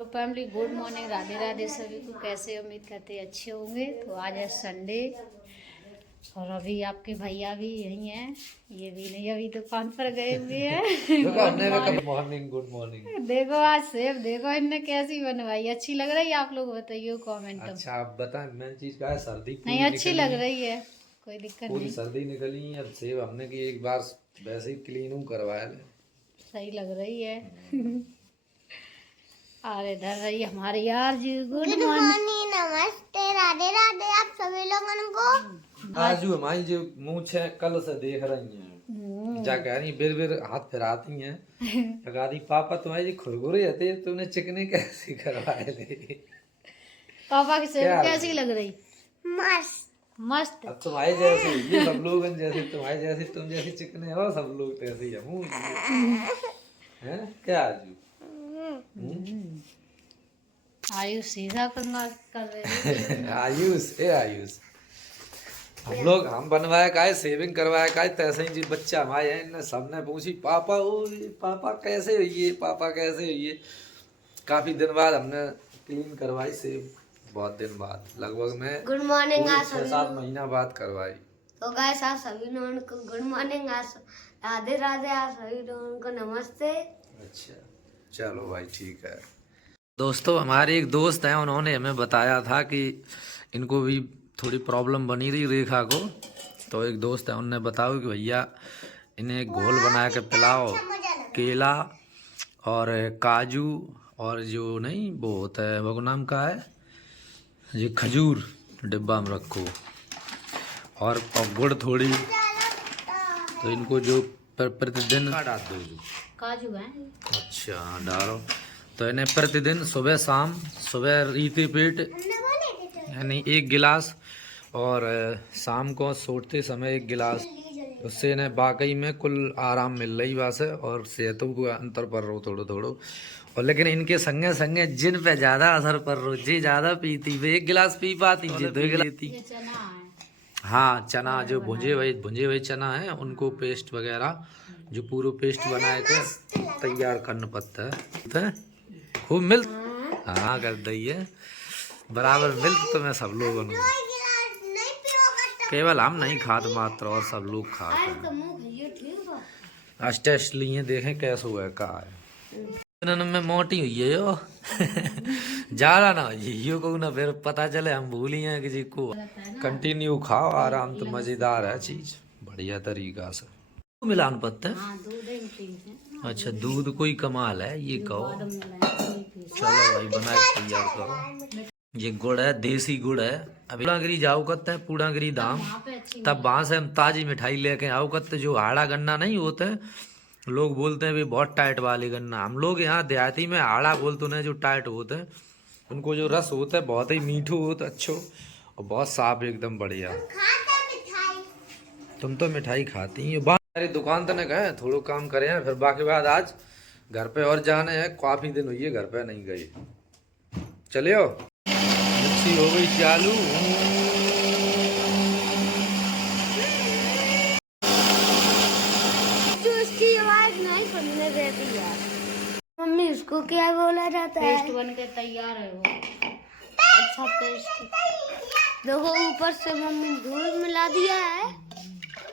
तो family good morning, Radhe Radhe सभी को। कैसे उम्मीद करते हैं अच्छे होंगे। तो आज है संडे और अभी आपके भैया भी यहीं हैं, ये भी नहीं अभी दुकान पर गए हुए हैं। Good morning good morning. देखो आज सेब देखो इनने कैसी बनवाई, अच्छी लग रही है? आप लोग बताइए कमेंट में। अच्छा आप बताएं, मेन चीज क्या है, सर्दी नहीं अच्छी लग रही है, कोई दिक्कत पूरी नहीं, सर्दी निकली है। अब सेब हमने की एक बार वैसे ही क्लीन करवाया। सही लग रही है। और इधर रही हमारी यार जी। गुड मॉर्निंग, नमस्ते, राधे राधे आप सभी लोगों को। आज जो हमारी जो मूछ है कल से देख रही हैं, जा कह रही बिर बिर हाथ फिराती हैं। लगा दी पापा तुम्हारी जी खुरगुरे रहते, तुमने चिकने कैसे करवाए ले। पापा की सेब कैसी लग रही? मस्त मस्त। अब तुम्हारे जैसे ये सब लोग जैसे तुम्हारे जैसे तुम जैसे चिकने हो, सब लोग तैसे ही हैं क्या आजू। आयुष सीधा पंगा कर रहे हैं। आयुष है आयुष। हम बनवाया काय, सेविंग करवाया काय, तैसे ही जी बच्चा हमारे हैं, इनने सबने पूछी पापा ओ पापा कैसे हुई, पापा कैसे हुई। काफी दिन बाद हमने क्लीन करवाई सेब, बहुत दिन बाद, लगभग में गुड मॉर्निंग। 6-7 महीना बाद करवाई। तो गाइस आप सभी लोगों को गुड मॉर्निंग, राधे राधे आप सभी लोगों को नमस्ते। अच्छा चलो भाई ठीक है। दोस्तों हमारे एक दोस्त हैं, उन्होंने हमें बताया था कि इनको भी थोड़ी प्रॉब्लम बनी रही रेखा को। तो एक दोस्त है, उनने बताया कि भैया इन्हें घोल बना के पिलाओ, केला और काजू और जो नहीं वो होता है वो नाम का है ये खजूर, डिब्बा में रखो और गुड़ थोड़ी। तो इनको जो प्रतिदिन डाल दो काजू है। अच्छा डालो। तो इन्हें प्रतिदिन सुबह शाम, सुबह रीति पीठ यानी 1 गिलास और शाम को सोते समय 1 गिलास। उससे इन्हें वाकई में कुल आराम मिल रही बात है और सेहतों को अंतर पड़ रहा थोड़ो थोड़ो। और लेकिन इनके संगे संगे जिन पे ज्यादा असर पड़ रहा, जी ज्यादा पीती वे 1 गिलास पी पाती, जी 2 गिलास पीती। ये चना है। हाँ चना, जो भुंजे हुए चना है उनको पेस्ट वगैरह जो पूरा पेस्ट बनाए के तैयार करना पड़ता है। खूब मिल्क हाँ कर दइए, बराबर मिल्क तो मैं सब लोगों ने, केवल हम नहीं खाते मात्र और सब लोग खाते हैं। आज टेस्ट लिए देखें कैसे हुआ है, कहा है में मोटी हुई है यो। ज्यादा ना यो को ना फिर पता चले हम भूल ही हैं किसी को। कंटिन्यू खाओ आराम, तो मजेदार है चीज, बढ़िया तरीका से मिलान पत्ते। अच्छा दूध कोई कमाल है ये कहो। चलो भाई बना के तैयार करो। ये गुड़ है, देसी गुड़ है। अभी पूड़ागिरी जाओ करते हैं, पूड़ागिरी धाम, तब वहां से हम ताजी मिठाई लेके आओ करते। जो हाड़ा गन्ना नहीं होते, लोग बोलते हैं भी बहुत टाइट वाली गन्ना, हम लोग यहाँ देहाती में हाड़ा बोलते हैं जो टाइट होते हैं। उनको जो रस होता है बहुत ही मीठू होता है, अच्छो और बहुत साफ एकदम बढ़िया। तुम तो मिठाई खाती हो। बाहर दुकान तो नहीं गए, थोड़ा काम करे हैं, फिर बाकी बाद आज घर पे और जाने हैं। काफी दिन हुई है घर पे नहीं गए। चलियो मिक्सी हो गई चालू। उसकी आवाज नहीं सुनने देती यार। मम्मी उसको क्या बोला जाता है? पेस्ट बन के तैयार है वो। अच्छा पेस्ट। देखो ऊपर से मम्मी दूध मिला दिया है,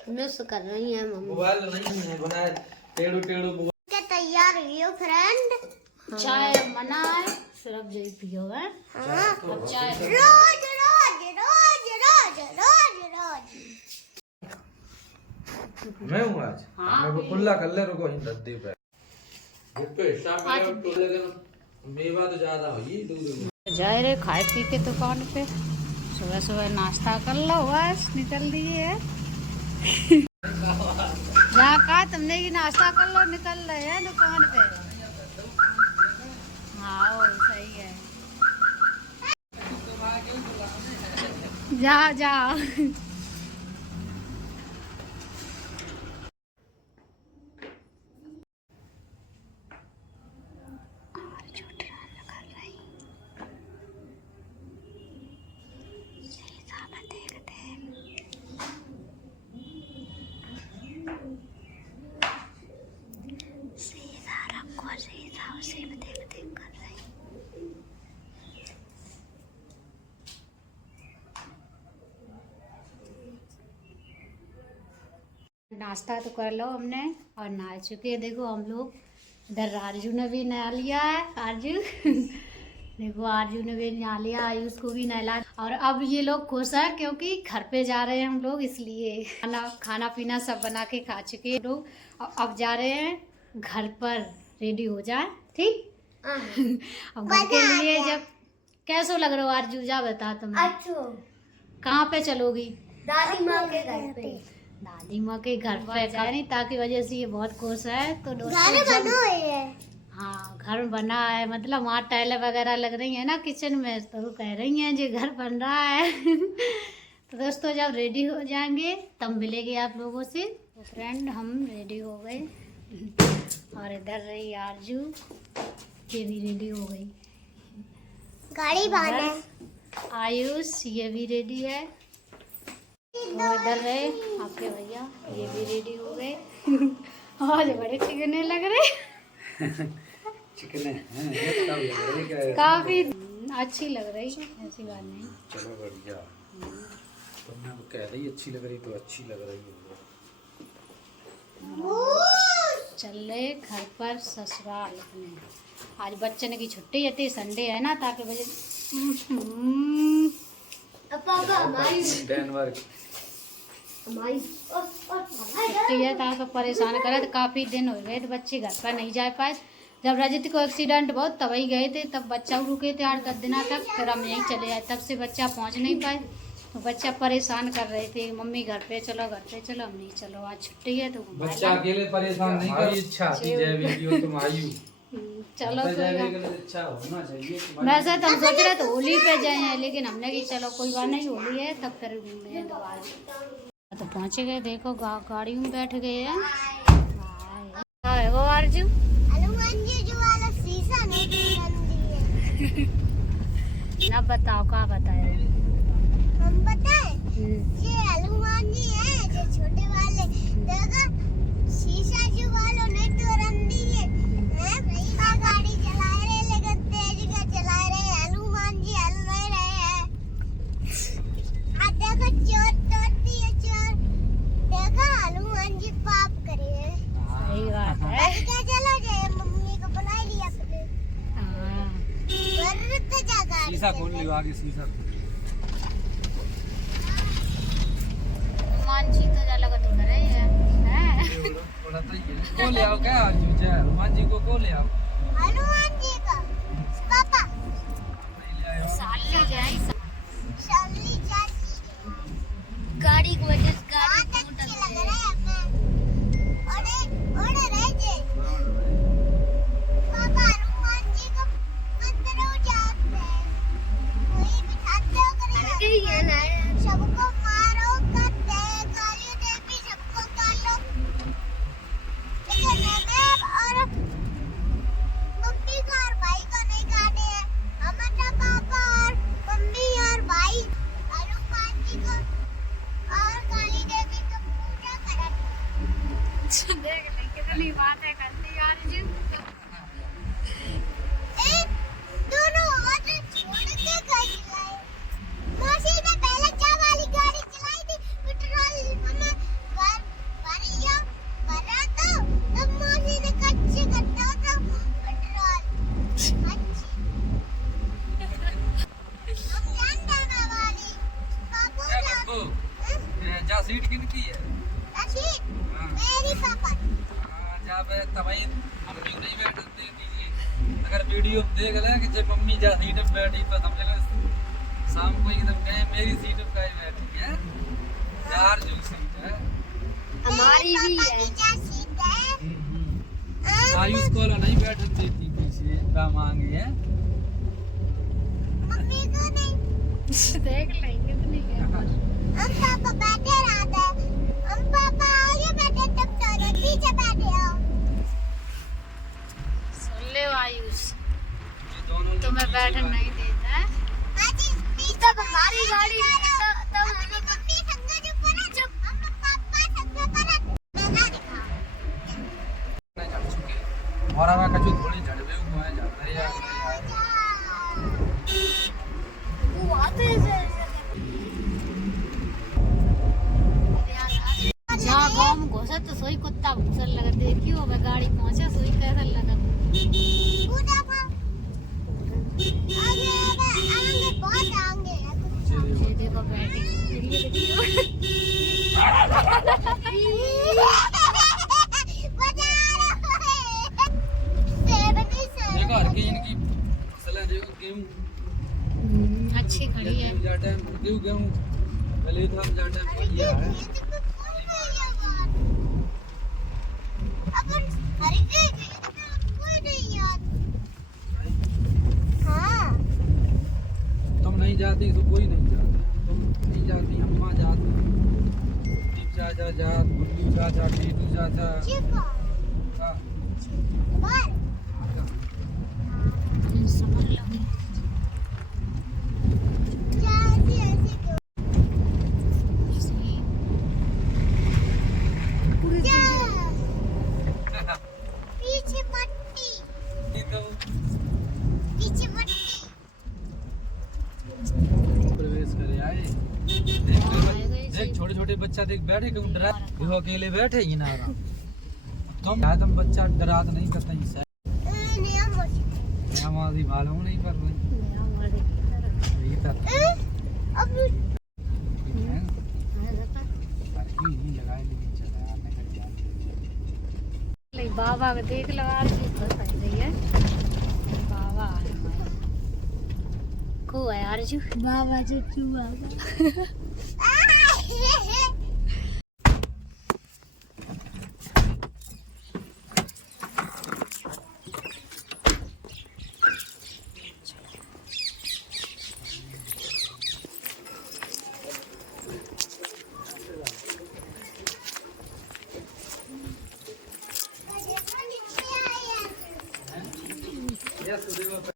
मिक्स कर रही है मम्मी। मोबाइल नहीं है बनाए, टेढ़ू टेढ़ू क्या तैयार हुई हो फ्रेंड? चाय मना है, सिर्फ जई पियो है। अब चाय रोज रोज रोज रोज रोज रोज मैं हूँ आज। हाँ, मेरे को खुला कर ले, रुको ही दद्दी पे तो लेकिन मेवा तो ज्यादा हुई दूध। जाए रे खाए पी के दुकान पे, सुबह सुबह नाश्ता कर लो, बस निकल दिए। जहाँ कहा तुमने कि नाश्ता कर लो, निकल रहे हैं दुकान पे। हाँ वो सही है, जा जा। सीधा रखो, सीधा उसी में देख देख कर रही। नाश्ता तो कर लो हमने और नहा चुके। देखो हम लोग इधर आरजू ने भी नहा लिया है। आरजू देखो आरजू ने भी नहा लिया, आयुष को भी नहला। और अब ये लोग खुश हैं क्योंकि घर पे जा रहे हैं हम लोग, इसलिए खाना पीना सब बना के खा चुके हैं लोग। अब जा रहे हैं घर पर, रेडी हो जाए ठीक। अब घर के लिए जब कैसो लग रहा हो आरजू, जा बता तुम। कहाँ पे चलोगी? दादी माँ के घर पे। दादी माँ के घर पर जाए नहीं, ताकि वजह से ये बहुत खुश है। तो हाँ घर बना है, मतलब वहाँ टाइलें वगैरह लग रही है ना किचन में, तो कह रही हैं जो घर बन रहा है। तो दोस्तों जब रेडी हो जाएंगे तब मिलेंगे आप लोगों से। तो फ्रेंड हम रेडी हो गए और इधर रही आरजू, ये भी रेडी हो गई। गाड़ी बांधे। आयुष ये भी रेडी है। और इधर रहे आपके भैया, ये भी रेडी हो गए। आज बड़े चिकने लग रहे। चिकने काफी अच्छी लग रही है, ऐसी बात नहीं। चलो बढ़िया, तुमने कह रही अच्छी लग रही तो अच्छी लग रही है। चल रहे घर पर ससुराल अपने। आज बच्चन की छुट्टी थी, संडे है ना, ताकि वजह छुट्टी है ताकि परेशान करे। तो काफ़ी दिन हो गए तो बच्चे घर पर नहीं जा पाए। जब रजत को एक्सीडेंट बहुत तभी गए थे, तब बच्चा रुके थे 8-10 दिन तक, फिर हम यहीं चले आए। तब से बच्चा पहुंच नहीं पाए, तो बच्चा परेशान कर रहे थे, मम्मी घर पे चलो घर पे चलो। हम नहीं चलो, आज छुट्टी है तो बच्चा अकेले परेशान नहीं करी। इच्छा थी जय वीडियो तुम आयु चलो अच्छा होना चाहिए। वैसे तो हम सोच रहे थे होली पे जाए, लेकिन हमने कि चलो कोई बात नहीं, होली है तब फिर घूमे दोबारा। तो पहुँचे गए, देखो गाड़ी में बैठ गए हैं। वो आरजू ना बताओ क्या बताए हम बताए। ये हनुमान जी है जो छोटे वाले, देखो शीशा जो वालों ने तोड़न दिए हैं। भैया गाड़ी चला रहे लेकिन तेज का चला रहे। हनुमान जी हल नहीं रहे हैं। देखो चोर तोड़ती है चोर, देखो हनुमान जी पाप करे हैं। सही बात है। क्या चलो जाए, मम्मी को बुला लिया अपने। शीशा खोल लियो आगे शीशा। हनुमान जी तो जा लगा तो रहे हैं। को ले आओ क्या हनुमान जी को ले आओ। हनुमान जी का पापा साली जाए शाली चाची गाड़ी की वजह से गाड़ी अच्छी लग रहा है अपने। ओड़े रह जे पापा हनुमान जी को अंदर हो जाते हैं, वही बिठाते हो करे सबको मारो करते हैं, गाली देवी सबको गालो। लेकिन मैं और मम्मी को और भाई को नहीं गाने हैं। हमारा पापा और मम्मी और भाई हनुमान जी को और काली देवी को पूजा करें। देख ले कितनी बातें करती यार जी। दोनों हाथ छोड़ के गाड़ी चलाए। मौसी ने पहले क्या वाली गाड़ी चलाई थी, पेट्रोल भरा तो तब मौसी ने कच्चे करता था पेट्रोल अच्छी। हम जानते हैं वाली बाबू जा सीट किनकी है? सीट मेरी पापा। जा तभी मम्मी को नहीं बैठने दे दीजिए। अगर वीडियो देख ले कि जब मम्मी जा सीट पे बैठी तो समझ ले शाम को एकदम कहे मेरी सीट पे काहे बैठी है। यार जो सीट है हमारी भी है। सीट है आयुष को नहीं बैठने देती पीछे का मांगी है। मम्मी को नहीं। देख ले कितनी हम पापा बैठे रहते हैं। हम पापा आगे बैठे तब तो पीछे बैठे हो। सुन ले आयुष, दोनों तुम्हें बैठने नहीं देता है। तब हमारी गाड़ी तब मम्मी संग जो पड़ा जब हम पापा संग पड़ा मैं दिखा चढ़ चुके और हमें कछु थोड़ी झड़वे हुए जाता है यार। वो आते हैं जहाँ गाँव में घुसा अच्छी खड़ी है। तुम नहीं जाती तो कोई नहीं जाती, तुम नहीं जाती, अम्मा जाती, चाचा जात, गुड्डू चाचा, टीटू चाचा। हाँ। समझ लो। पीछे पट्टी, पीछे पट्टी। प्रवेश करे आए। देख छोटे छोटे बच्चा देख बैठे क्यों डरा, देखो अकेले बैठे ही ना आराम। तुम बच्चा डरात नहीं करता ही सर। हमारी मालूम नहीं कर रही। यही तर बाबा को देख लो यार, जी तो सही रही है। बाबा को है यार, जो बाबा जो चूहा